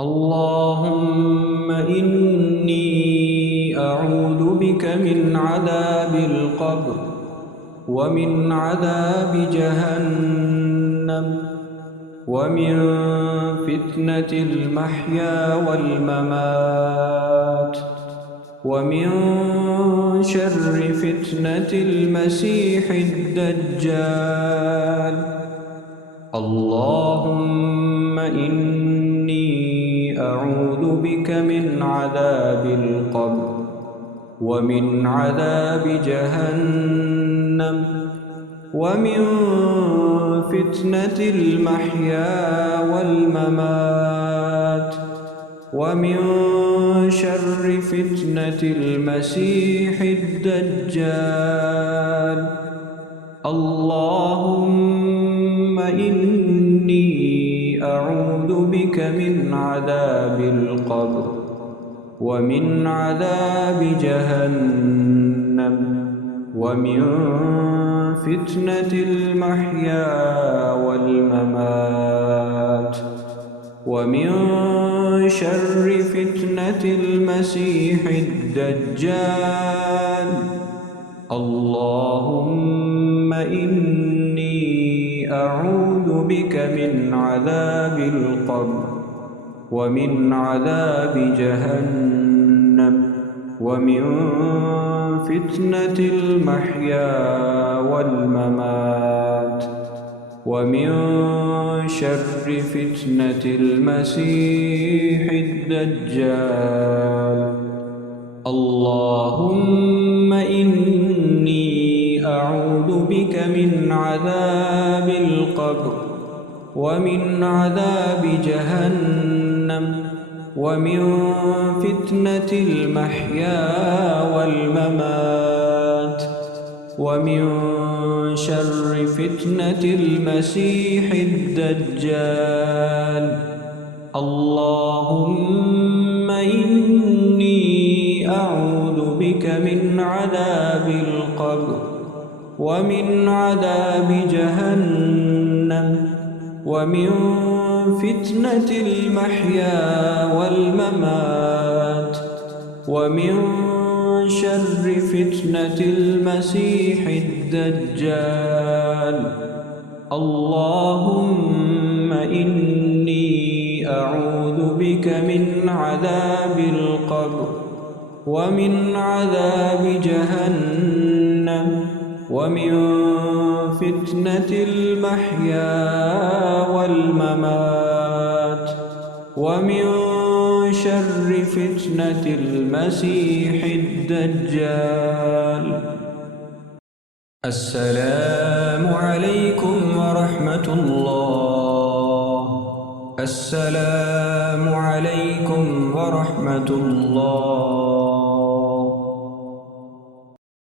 اللهم إني أعوذ بك من عذاب القبر ومن عذاب جهنم ومن فتنة المحيا والممات ومن شر فتنة المسيح الدجال. اللهم إني أعوذ بك من عذاب القبر ومن عذاب جهنم ومن فتنة المحيا والممات ومن شر فتنة المسيح الدجال. اللهم إني أعوذ بك من عذاب القبر ومن عذاب جهنم ومن فتنة المحيا والممات ومن شر فتنة المسيح الدجال. اللهم إني أعوذ بك من عذاب القبر ومن عذاب جهنم ومن فتنة المحيا والممات ومن شر فتنة المسيح الدجال. اللهم إني أعوذ بك من عذاب القبر ومن عذاب جهنم ومن فتنة المحيا والممات ومن شر فتنة المسيح الدجال. اللهم إني أعوذ بك من عذاب القبر ومن عذاب جهنم ومن فتنة المحيا والممات ومن شر فتنة المسيح الدجال. اللهم إني أعوذ بك من عذاب القبر ومن عذاب جهنم ومن فتنة المحيا والممات ومن شر فتنة المسيح الدجال. السلام عليكم ورحمة الله. السلام عليكم ورحمة الله.